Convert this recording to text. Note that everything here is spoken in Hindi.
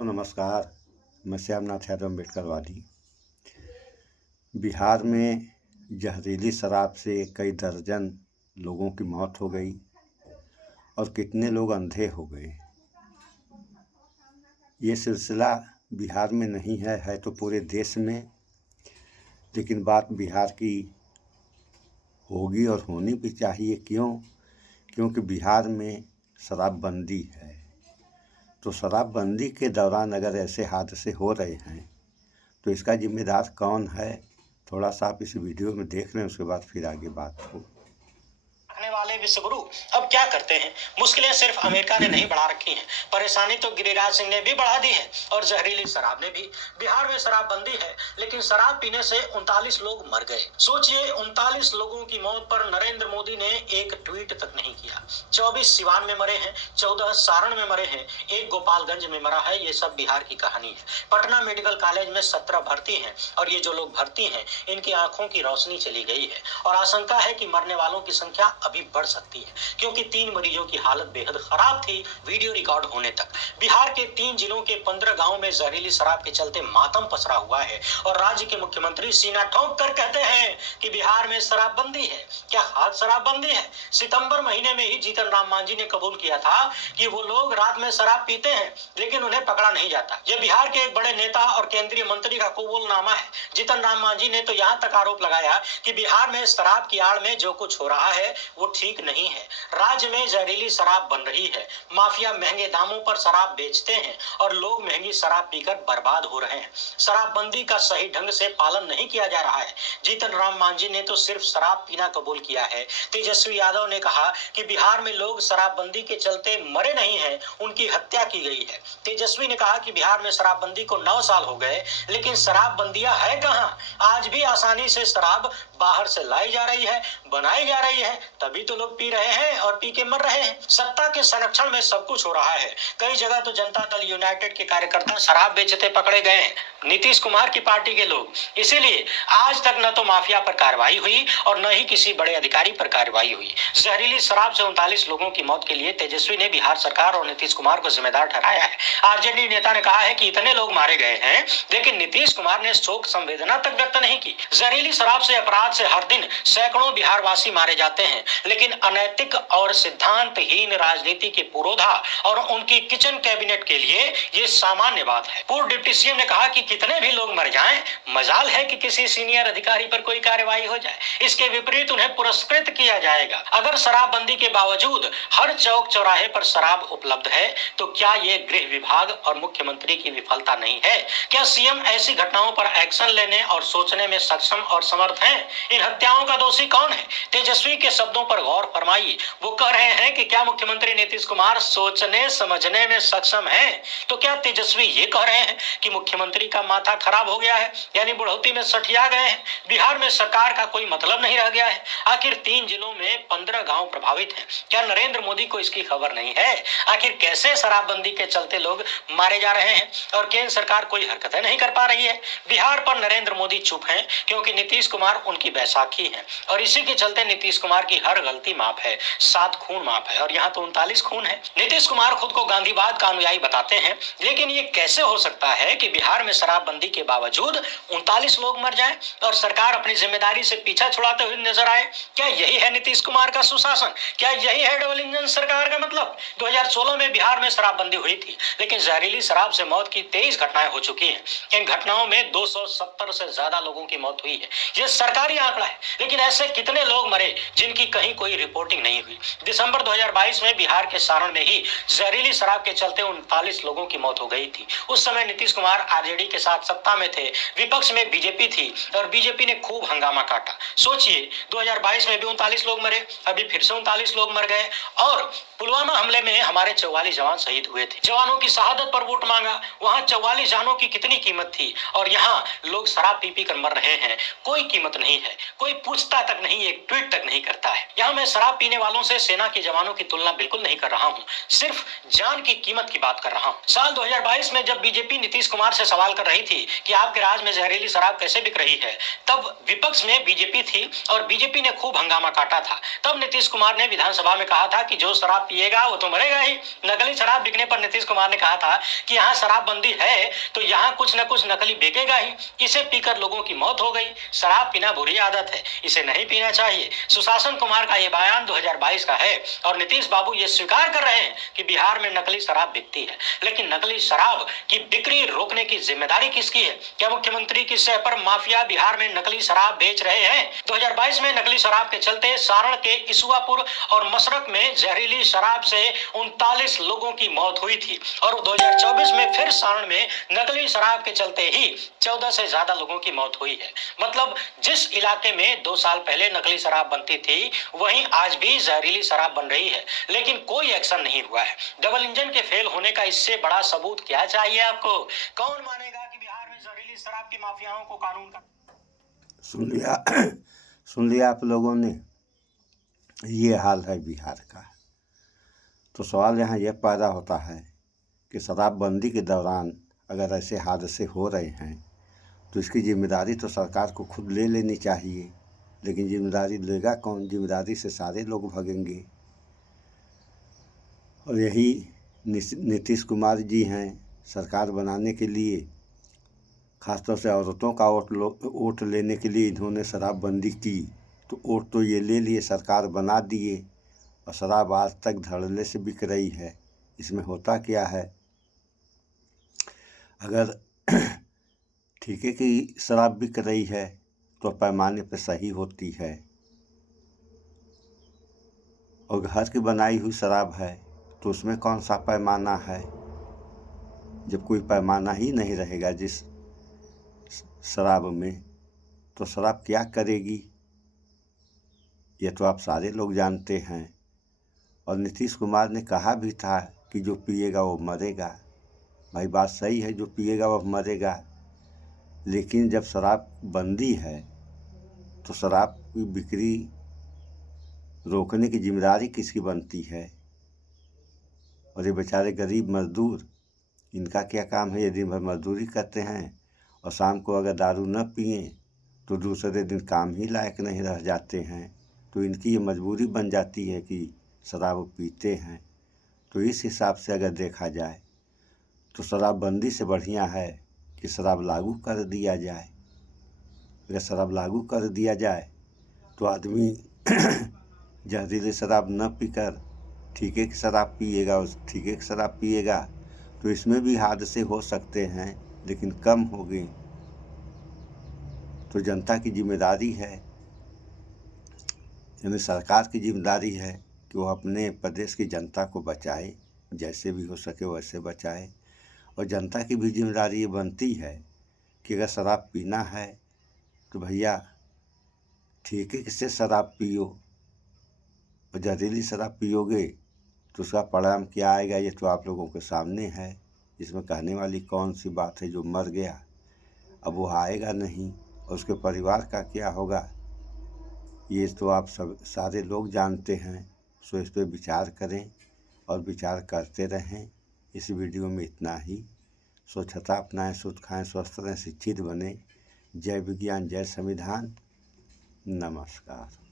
तो नमस्कार, मैं श्यामनाथ यादव अम्बेडकरवादी। बिहार में जहरीली शराब से कई दर्जन लोगों की मौत हो गई और कितने लोग अंधे हो गए। ये सिलसिला बिहार में नहीं है तो पूरे देश में, लेकिन बात बिहार की होगी और होनी भी चाहिए। क्योंकि बिहार में शराबबंदी है। तो शराबबंदी के दौरान अगर ऐसे हादसे हो रहे हैं तो इसका जिम्मेदार कौन है, थोड़ा सा आप इस वीडियो में देख लें, उसके बाद फिर आगे बात हो। रखने वाले विश्वगुरु अब क्या करते हैं? मुश्किलें सिर्फ अमेरिका ने नहीं बढ़ा रखी हैं, परेशानी तो गिरिराज सिंह ने भी बढ़ा दी है और जहरीली शराब ने भी। बिहार में शराबबंदी है, लेकिन शराब पीने से 39 लोग मर गए। सोचिए, 39 लोगों की मौत पर नरेंद्र मोदी ने एक ट्वीट तक नहीं किया। 24 सिवान में मरे हैं, 14 सारण में मरे हैं, एक गोपालगंज में मरा है। ये सब बिहार की कहानी है। पटना मेडिकल कॉलेज में 17 भर्ती हैं और ये जो लोग भर्ती हैं, इनकी आंखों की रोशनी चली गई है और आशंका है कि मरने वालों की संख्या अभी बढ़ सकती है, क्योंकि 3 मरीजों की हालत बेहद खराब थी वीडियो रिकॉर्ड होने तक। बिहार के 3 जिलों के 15 गांवों में जहरीली शराब के चलते मातम पसरा हुआ है और राज्य के मुख्यमंत्री सीना ठोंक कर कहते हैं कि बिहार में शराबबंदी है। क्या हाथ शराबबंदी है? सितंबर महीने में ही जीतन राम मांझी ने कबूल किया था कि वो लोग रात में शराब पीते हैं, लेकिन उन्हें पकड़ा नहीं जाता। यह बिहार के एक बड़े नेता और केंद्रीय मंत्री का कबूलनामा है। जीतन राम मांझी ने तो यहां तक आरोप लगाया कि बिहार में शराब की आड़ में जो कुछ हो रहा है वो ठीक नहीं है। राज्य में जहरीली शराब बन रही है, माफिया महंगे दामों पर शराब बेचते हैं और लोग महंगी शराब पीकर बर्बाद हो रहे हैं। शराबबंदी का सही ढंग से पालन नहीं किया जा रहा है। जीतन राम मांझी ने तो सिर्फ शराब पीना कबूल किया है। तेजस्वी यादव ने कहा कि बिहार में लोग शराबबंदी के चलते मरे नहीं हैं, उनकी हत्या की गई है। तेजस्वी ने कहा कि बिहार में शराबबंदी को 9 साल हो गए, लेकिन शराबबंदियां है कहां? आज भी आसानी से शराब बाहर से लाई जा रही है, बनाई जा रही है, तभी तो लोग पी रहे हैं और पी के मर रहे हैं। सत्ता के संरक्षण में सब कुछ हो रहा है। कई जगह तो जनता दल यूनाइटेड के कार्यकर्ता शराब बेचते पकड़े गए हैं, नीतीश कुमार की पार्टी के लोग। इसीलिए आज तक न तो माफिया पर कार्रवाई हुई और न ही किसी बड़े अधिकारी पर कार्रवाई हुई। जहरीली शराब से 39 लोगों की मौत के लिए तेजस्वी ने बिहार सरकार और नीतीश कुमार को जिम्मेदार ठहराया है। आरजेडी नेता ने कहा है कि इतने लोग मारे गए हैं, लेकिन नीतीश कुमार ने शोक संवेदना तक व्यक्त नहीं की। जहरीली शराब से अपराध से हर दिन सैकड़ों बिहारवासी मारे जाते हैं, लेकिन अनैतिक और सिद्धांतहीन राजनीति के पुरोधा और उनकी किचन कैबिनेट के लिए ये सामान्य बात है। पूर्व डिप्टी सीएम ने कहा कि कितने भी लोग मर जाएं, मजाल है कि किसी सीनियर अधिकारी पर कोई कार्रवाई हो जाए। इसके विपरीत उन्हें पुरस्कृत किया जाएगा। अगर शराबबंदी के बावजूद हर चौक चौराहे पर शराब उपलब्ध है, तो क्या ये गृह विभाग और मुख्यमंत्री की विफलता नहीं है? क्या सीएम ऐसी घटनाओं पर एक्शन लेने और सोचने में सक्षम और समर्थ हैं? इन हत्याओं का दोषी कौन है? तेजस्वी के शब्दों पर गौर फरमाइए। वो कह रहे हैं कि क्या मुख्यमंत्री नीतीश कुमार सोचने समझने में सक्षम हैं? तो क्या तेजस्वी ये कह रहे हैं कि मुख्यमंत्री का माथा खराब हो गया है, यानी बुढ़ौती में सठिया गए हैं? बिहार में सरकार का कोई मतलब नहीं रह गया है? आखिर 3 जिलों में 15 गांव प्रभावित हैं। क्या नरेंद्र मोदी को इसकी खबर नहीं है? आखिर कैसे शराबबंदी के चलते लोग मारे जा रहे हैं और केंद्र सरकार कोई हरकतें नहीं कर पा रही है? बिहार पर नरेंद्र मोदी चुप हैं, क्योंकि नीतीश कुमार उनकी बैसाखी है और इसी के चलते नीतीश कुमार की हर गलती माफ है, 7 खून माफ है और यहाँ तो 39 खून है। नीतीश कुमार खुद को गांधीवाद का अनुयायी बताते हैं, लेकिन ये कैसे हो सकता है कि बिहार में शराबबंदी के बावजूद 39 लोग मर जाएं और सरकार अपनी जिम्मेदारी से पीछा छुड़ाते हुए नजर आए? क्या यही है नीतीश कुमार का सुशासन? क्या यही है डबल इंजन सरकार का मतलब? 2016 में बिहार में शराबबंदी हुई थी, लेकिन जहरीली शराब से मौत की 23 घटनाएं हो चुकी हैं। इन घटनाओं में 270 से ज्यादा लोगों की मौत हुई है। यह सरकारी आंकड़ा है, लेकिन ऐसे कितने लोग मरे जिनकी कहीं कोई रिपोर्टिंग नहीं हुई? दिसंबर 2022 में बिहार के सारण में ही जहरीली शराब के चलते 39 लोगों की मौत हो गई थी। उस समय नीतीश कुमार आरजेडी के साथ सत्ता में थे, विपक्ष में बीजेपी थी और बीजेपी ने खूब हंगामा काटा। सोचिए, 2022 में भी 39 लोग मरे, अभी फिर से 39 लोग मर गए और पुलवामा हमले में हमारे 44 जवान शहीद हुए थे। जवानों की शहादत पर वोट मांगा, वहां 44 जानों की कितनी कीमत थी और यहाँ लोग शराब पी पी कर मर रहे हैं, कोई कीमत नहीं है। है, कोई पूछता तक नहीं, एक ट्वीट तक नहीं करता है। यहाँ मैं शराब पीने वालों से सेना के जवानों की तुलना बिल्कुल नहीं कर रहा हूँ, सिर्फ जान की कीमत की बात कर रहा हूँ। साल 2022 में जब बीजेपी नीतीश कुमार से सवाल कर रही थी कि आपके राज में जहरीली शराब कैसे बिक रही है, तब विपक्ष में बीजेपी थी और बीजेपी ने खूब हंगामा काटा था। तब नीतीश कुमार ने विधानसभा में कहा था कि जो शराब पिएगा वो तो मरेगा ही। नकली शराब बिकने पर नीतीश कुमार ने कहा था कि यहाँ शराबबंदी है तो यहाँ कुछ न कुछ नकली बिकेगा ही। इसे पीकर लोगों की मौत हो गई। शराब पीना बुरी आदत है, इसे नहीं पीना चाहिए। सुशासन कुमार का यह बयान 2022 का है और नीतीश बाबू ये स्वीकार कर रहे हैं कि बिहार में नकली शराब बिकती है। लेकिन नकली शराब की बिक्री रोकने की जिम्मेदारी किसकी है? क्या मुख्यमंत्री की सह पर माफिया बिहार में नकली शराब बेच रहे हैं? 2022 में नकली शराब के चलते सारण के इसुआपुर और मसरक में जहरीली शराब से 39 लोगों की मौत हुई थी और 2024 में फिर सारण में नकली शराब के चलते ही 14 से ज्यादा लोगों की मौत हुई है। मतलब जिस इलाके में 2 साल पहले नकली शराब बनती थी वहीं आज भी जहरीली शराब बन रही है, लेकिन कोई एक्शन नहीं हुआ है। डबल इंजन के फेल होने का इससे बड़ा सबूत क्या चाहिए आपको? कौन मानेगा कि बिहार में जहरीली शराब के माफियाओं को कानून का सुन लिया आप लोगों ने, ये हाल है बिहार का। तो सवाल यहाँ यह पैदा होता है कि शराबबंदी के दौरान अगर ऐसे हादसे हो रहे हैं तो इसकी जिम्मेदारी तो सरकार को खुद ले लेनी चाहिए, लेकिन जिम्मेदारी लेगा कौन? जिम्मेदारी से सारे लोग भागेंगे। और यही नीतीश कुमार जी हैं सरकार बनाने के लिए, खासतौर से औरतों का वोट लेने के लिए इन्होंने शराबबंदी की। तो वोट तो ये ले लिए, सरकार बना दिए और शराब आज तक धड़ल्ले से बिक रही है। इसमें होता क्या है, अगर ठीके की शराब बिक रही है तो पैमाने पर सही होती है, और घर की बनाई हुई शराब है तो उसमें कौन सा पैमाना है? जब कोई पैमाना ही नहीं रहेगा जिस शराब में, तो शराब क्या करेगी ये तो आप सारे लोग जानते हैं। और नीतीश कुमार ने कहा भी था कि जो पिएगा वो मरेगा। भाई बात सही है, जो पिएगा वो मरेगा, लेकिन जब शराब बंदी है तो शराब की बिक्री रोकने की जिम्मेदारी किसकी बनती है? और ये बेचारे गरीब मजदूर, इनका क्या काम है? ये दिन भर मजदूरी करते हैं और शाम को अगर दारू न पिए तो दूसरे दिन काम ही लायक नहीं रह जाते हैं। तो इनकी ये मजबूरी बन जाती है कि शराब पीते हैं। तो इस हिसाब से अगर देखा जाए तो शराबबंदी से बढ़िया है कि शराब लागू कर दिया जाए। अगर शराब लागू कर दिया जाए तो आदमी जहरीली शराब न पीकर ठीके की शराब पिएगा, उस ठीके की शराब पिएगा तो इसमें भी हादसे हो सकते हैं, लेकिन कम होंगे। तो जनता की जिम्मेदारी है, यानी सरकार की जिम्मेदारी है कि वो अपने प्रदेश की जनता को बचाए, जैसे भी हो सके वैसे बचाए। और जनता की भी जिम्मेदारी ये बनती है कि अगर शराब पीना है तो भैया ठीके से शराब पियो, और जहरीली शराब पियोगे तो उसका परिणाम क्या आएगा ये तो आप लोगों के सामने है। इसमें कहने वाली कौन सी बात है? जो मर गया अब वो आएगा नहीं, और उसके परिवार का क्या होगा ये तो आप सब सारे लोग जानते हैं। सो इस पर विचार करें और विचार करते रहें। इस वीडियो में इतना ही। स्वच्छता अपनाएं, शुद्ध खाएं, स्वस्थ रहें, शिक्षित बने। जय विज्ञान, जय संविधान। नमस्कार।